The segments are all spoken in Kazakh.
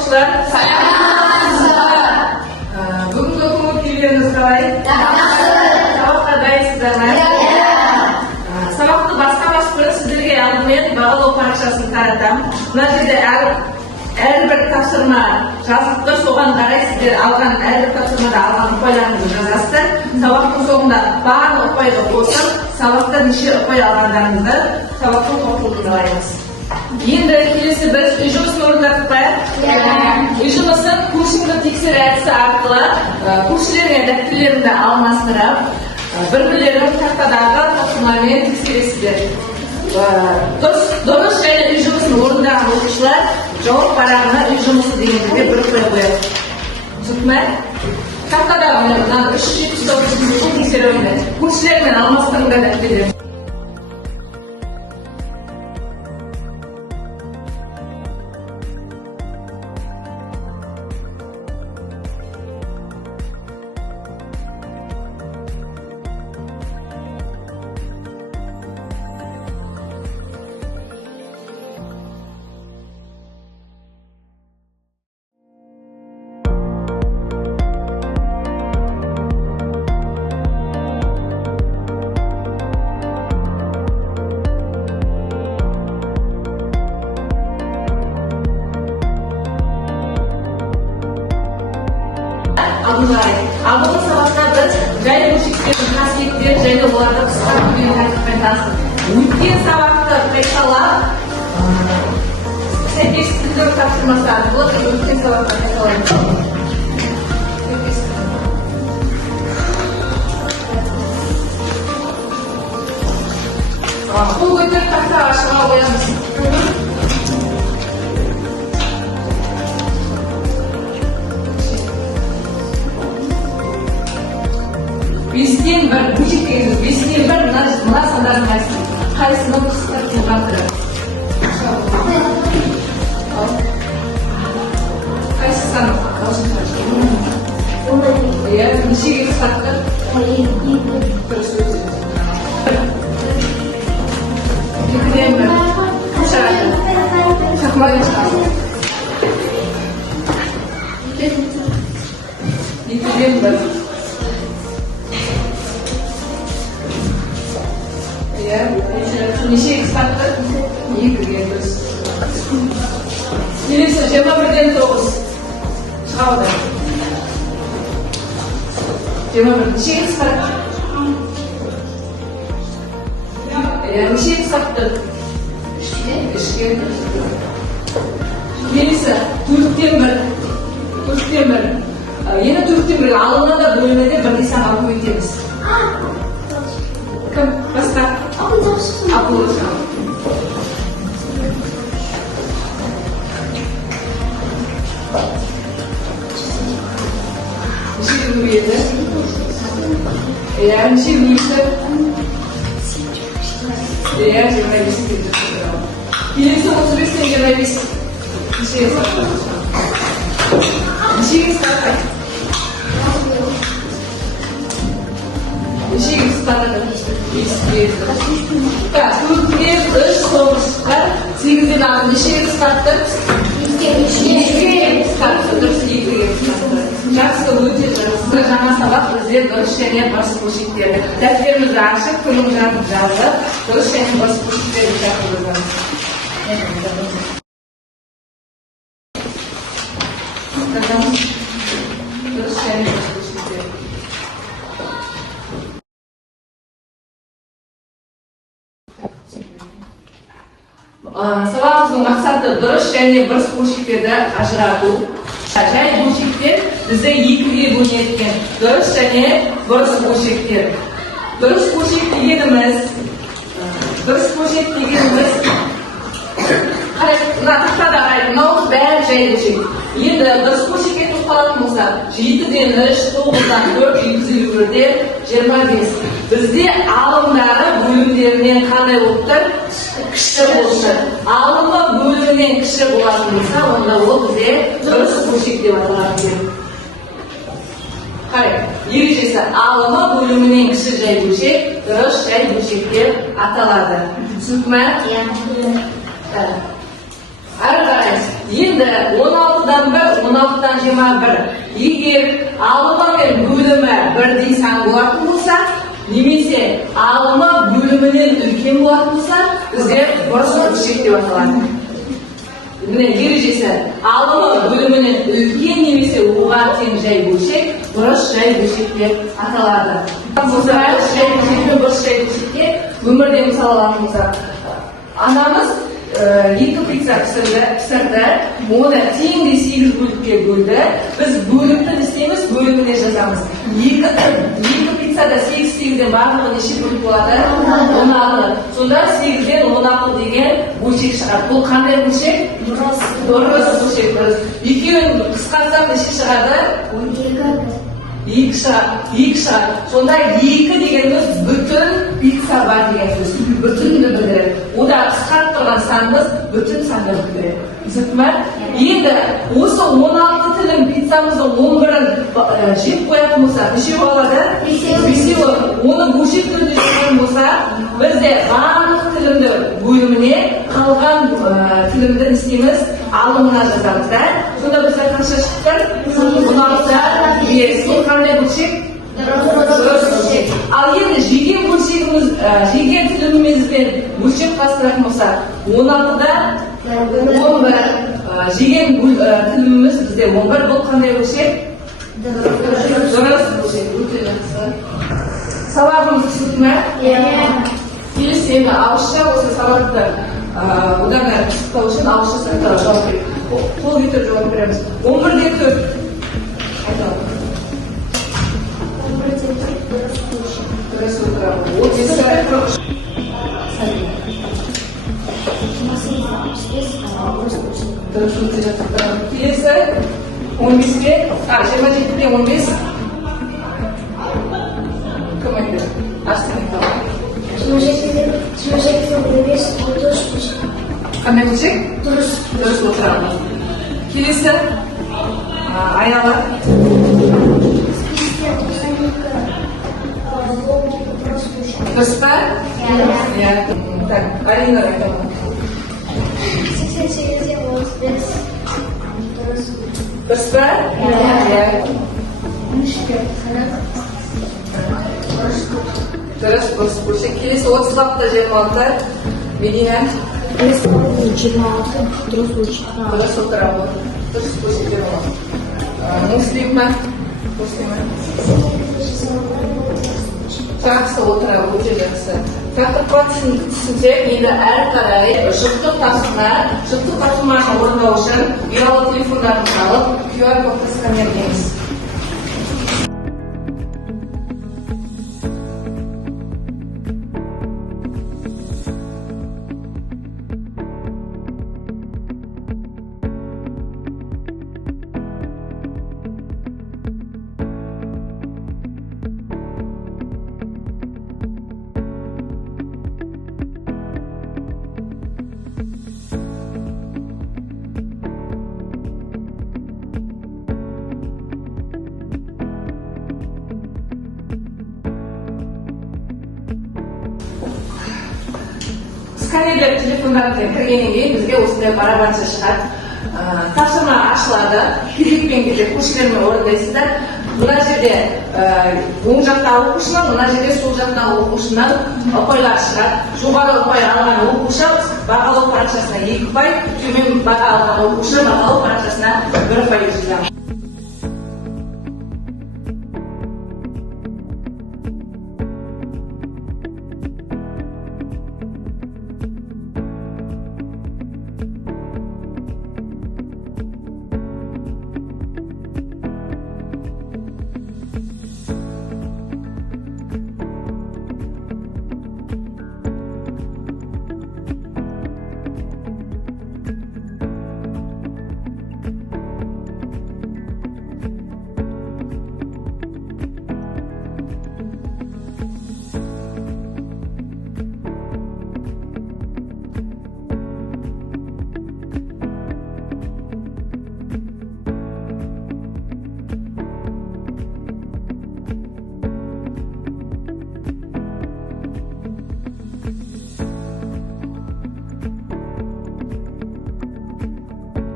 оқушылар. Бүгінгі көңіл-күйлеріңіз қалай? Сабаққа дайынсыздар ма? Сабақты бастамас бұрын сіздерге алдымен бағалау парақшасын таратамын. Мына жерде әрбір тапсырма жазылыпты, соған қарай сіздер алған әрбір тапсырмада алған ұпайларыңызды жазасыздар. Сабақтың соңында барлық ұпайды қосып, сабақта неше ұпай алғандарыңызды сабақтың қорытындысын алайық. Енді келесі біз үй жұмысын орындадық па? Үй жұмысын көршіңді тексер әдісі арқылы көршілермен дәптерлеріңді алмастырып, бір-бірлерін тақтадағы тапсырмамен тексересіздер. Дұрыс және үй жұмысын орындаған оқушылар жауап парағына үй жұмысы дегенде бір қой қояды. Түсінді ме? Тақтадағы 379 тексеруіне көршілермен алмастырыңдар дәптерлерін. Алдыңғы сабақта біз жай бөлшектердің қасиеттері және оларды қысқа күнмен тәртіппен таныстық. Өткен сабақты қайталап, сәйкестендіру тапсырмасы арқылы өткен сабақта қайталаймыз. Қол көтеріп тақтаға шыға қоямыз. Бестен бір бөлшек дегеніміз, бестен бір мына сандардың қайсының қысқартып тұрған түрі? Қайсы саны? Нешеге қысқартты? Екіден бір қашағаты. Шақмайын шығады. Екіден бір. Неше қысқартты? Екіге дұрыс. Келесі 21-ден 9 шығады. 21 нешеге қысқартты? Нешеге қысқартты? 3-ге дұрыс. Келесі 4-тен 1. Ені 4-тен 1 алынғанда бөлімінде бірдей санға көбейтеміз. Кім? Басқа? Апыл ұшан. Нешеге көбейеді? Нешеге нешті? 25-ге дұрыс. Келесі 35-тен 25. Нешеге қысқартты? Нешеге қысқартты? Нешеге қысқартты? 5-ге дұрыс. 4-ге 3 соғышқа 8-ден алды. Нешеге қысқартты? 2-ге қысқартты. Дұрыс 2-ге қысқартты. Жақсы, өте жақсы. Жаңа сабақ бізде дұрыс және бұрыс бөлшектерді. Дәптерімізді ашып, көңіліңізді жазып, дұрыс және бұрыс бөлшектерді шақырыңыз. Дұрыс және бұрыс бөлшектерді. Сабағымыздың мақсаты дұрыс және бұрыс бөлшектерді ажырату. Жай бөлшектер бізде екіге бөлінетін. Дұрыс және бұрыс бөлшектер. Дұрыс бөлшек дегеніміз мына тақтада қарайды, мынау бәрі жай бөлшек. Енді дұрыс бөлшекке тоқталатын болса, 7-ден 3, 9-дан 4, 751-ден 25. Бізде алымдары бөлімдерінен қандай болып тұр? Кіші болсын. Алымы бөлімінен кіші болатын болса, онда ол бізде дұрыс бөлшек деп аталады. Қарай, ережесі алымы бөлімінен кіші жай бөлшек, дұрыс жай бөлшек деп аталады. Түсінді ме? Әрі қарай, енді 16-дан 1 16'dan 21. Егер алымы мен бөлімі бірдей сан болатын болса, немесе алымы бөлімінен үлкен болатын болса, бізде бұрыс бөлшек деп аталады. Міне ережесі, алымы бөлімінен үлкен немесе оған тең жай бөлшек, бұрыс жай бөлшек деп аталады. Бұрыс жай бөлшекке өмірде мысал алатын болсақ, анамыз екі пицца пісірді, оны теңдей 8 бөлікке бөлді. Біз бөлікті істейміз, бөлігіне жазамыз. Екі пиццада 8-8-ден барлығы неше бөлік болады? 16. Сонда 8-ден 16 деген бөлшек шығады. Бұл қандай бөлшек? Дұрыс бөлшек. Екеуін қысқартсам неше шығады? 2 шығады. Сонда 2 дегеніміз бүтін пицца бар деген сөз. Бүтінді білдіреді. Ода қысқарт тұрған санымыз бүтін санды білдіреді. Түсінікті ме? Енді осы 16 тілім пиццамыздың 11-ін жеп қоятын болса, неше болады? 5-еу. Оны бөлшек түрде жеген болса, бізде барлық тілімді бөліміне қалған тілімді істейміз, алымына жазамыз. Сонда бізде қанша шықты? 16-да 5. Сол қандай бөлшек? Ал енді жеген тілімімізден бөлшек бастыратын болса, 16-да 11. Жеген тіліміміз бізде 11. Бұл қандай бөлшек? Дұрыс бөлшек. Сабағымыз түсінікті ме? Келесі енді ауызша осы сабақты одан әрі пысықтау үшін ауызша сұрақтарға жауап береміз. Қол көтеріп жауап береміз. 11-де 4. Айталым. Дұрыс отырамыз. 30-ді дұрыс отырамыз. Келесі 15-ге, 27-де 15. Кім айтты? Астын айталым. 27-де 15 дұрыс бөлшек. Қандай бөлшек? Дұрыс отырамыз. Келесі Аяла. Дұрыс па? Иә. Так, Арина айталым. 88-де 35 дұрыс па? Иә. 13-де дұрыс бөлшек. Келесі 36-да 26. Медина. 26 дұрыс бөлшек. Дұрыс отырамыз. Дұрыс бөлшектер болады. Муслима. Жақсы отырамыз, өте жақсы. Тақырыпқа түсінсек, енді әрі қарай жұптық тапсырманы орындау үшін ұялы телефондарын алып, QR-кодты сканерлейміз. Сканерлер телефондарын кіргеннен кейін бізге осындай барабанша шығады. Тапсырма ашылады. Кезекпен кезек көшелермен орындайсыздар. Мына жерде оң жақтағы оқушынан, мына жерде сол жақтағы оқушынан ұпайлар шығады. Жоғары ұпай алған оқушы бағалау парақшасына 2 ұпай, төмен баға алған оқушы бағалау парақшасына 1 ұпай жазады.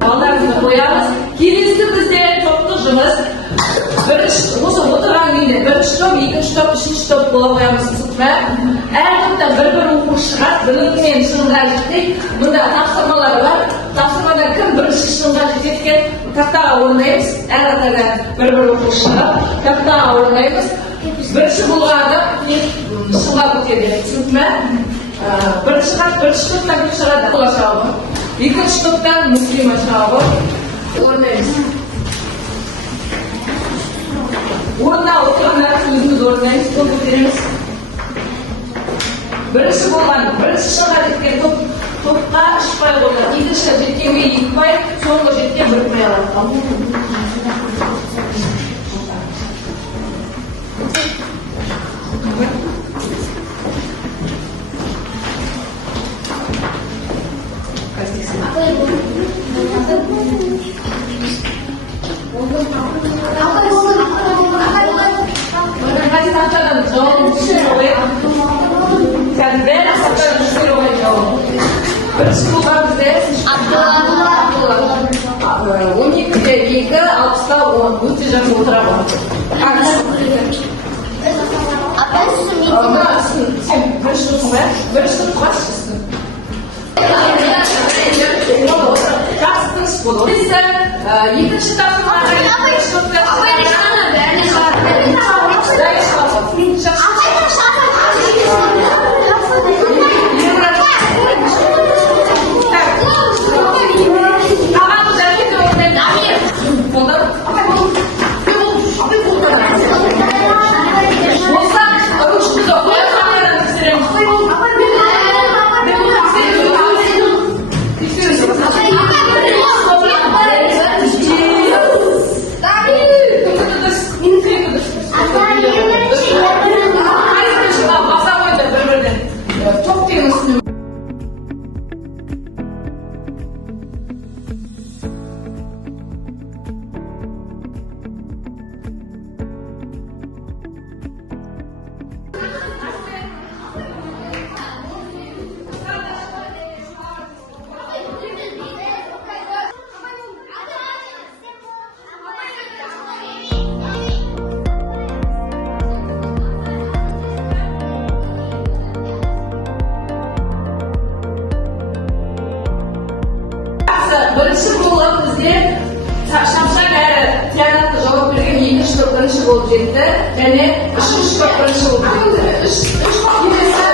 Балдарымызды қоямыз. Келесі бізде жұмыс. Осы отырған үйде бірінші топ, екінші топ, үшінші топ бола қоямыз түсінікпі? Әр топтан бір оқушы шығады, біліммен шыңға жетейік. Мұнда тапсырмалар бар. Тапсырмада кім бірінші шыңға жеткен тақтаға орындаймыз. Әр қатардан бір оқушы шығады. Тақтаға орындаймыз. Бірінші болғанда шыңға көтереді. Түсінікпі? Бірінші топтан кім шығады? Құла жауабы. Екінші топтан Муслима жауабы. Орындаймыз. Орында отырғандар өзіміз орындаймыз, топ көтереміз. Бірінші болған, бірінші шыңға жеткен топқа 3 пай қойылады. Екінші жеткенге 2 пай, соңғы жеткен 1 пай алады. Hadi tahtadan jauh düşürüyor. Sen ben tahtadan düşürüyor jauh. Бірінші болған бізде Abdullah. 12'de 2, 60'da 10. Өте жақсы отыра бар. Сен бірінші тұрсың ба? Бірінші тұрып басшысың. Жақсы тыныш болды. Екінші тапсырмаға бірінші тұрып бірінші болып бізде шапшаң әрі тиянатты жауап берген екінші топ бірінші болып жетті және үшінші топ бірінші болып жетті. Үш топ келесі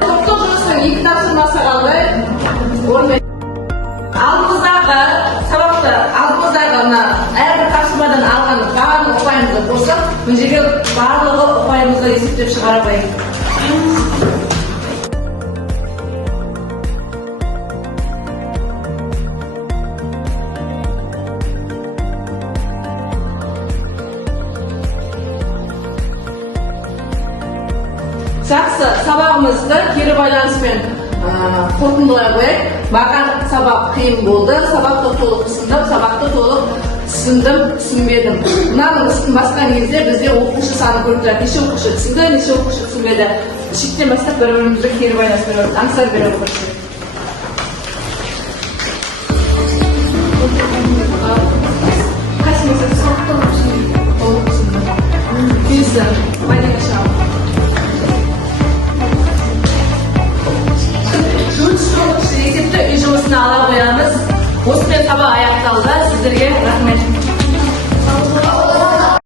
топтық жұмыстың 2 тапсырмасы қалды. Алдымыздағы әрбір тапсырмадан алған барлық ұпайымызды қосып, бұл жерге барлығы ұпайымызды есептеп шығара қоямыз. Жақсы, сабағымызды кері байланыспен қорытындылай қояйық. Маған сабақ қиын болды, сабақты толық түсіндім, сабақты толық түсіндім, түсінбедім. Мынаның істің басқан кезде бізде оқушы саны көріп тұрады. Неше оқушы түсінді, неше оқушы түсінбеді. Шектен бастап бір-бірімізді кері байланыспен аңсар бере оқырсыз. Қайсыңыз түсінді? Толық түсінді. Келесі, Валерия Шаова. Есепті үй жұмысына ала қоямыз. Осымен сабақ аяқталды. Сіздерге рахмет.